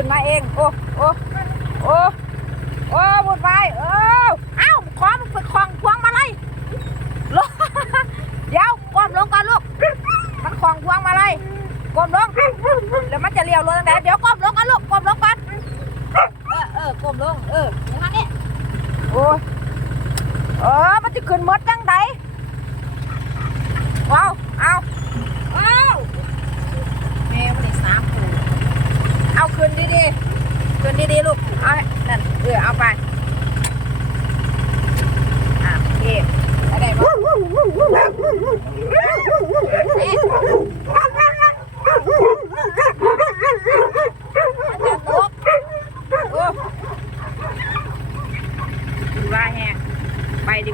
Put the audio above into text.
ขึ้นมาเอง โอ้ โอ้ โอ้ โอ้บุดไปเออเอ้าขอมันไปคลองพวงมาเลยลงเดี๋ยวก้มลงก่อนลูก มันคลองพวงมาเลยก้มลงเดี๋ยวมันจะเลี้ยวลงทางไหนเดี๋ยวก้มลงก่อนลูกก้มลงก่อน เออเออก้มลง เอออย่างนั้นนี่โอ้เออ มันจะขึ้นมดจัง นดีๆลูก เอานั่นเออเอาไป อะเก็บอะไรบ้างจะตกโอ้ว่าแฮงไปดิ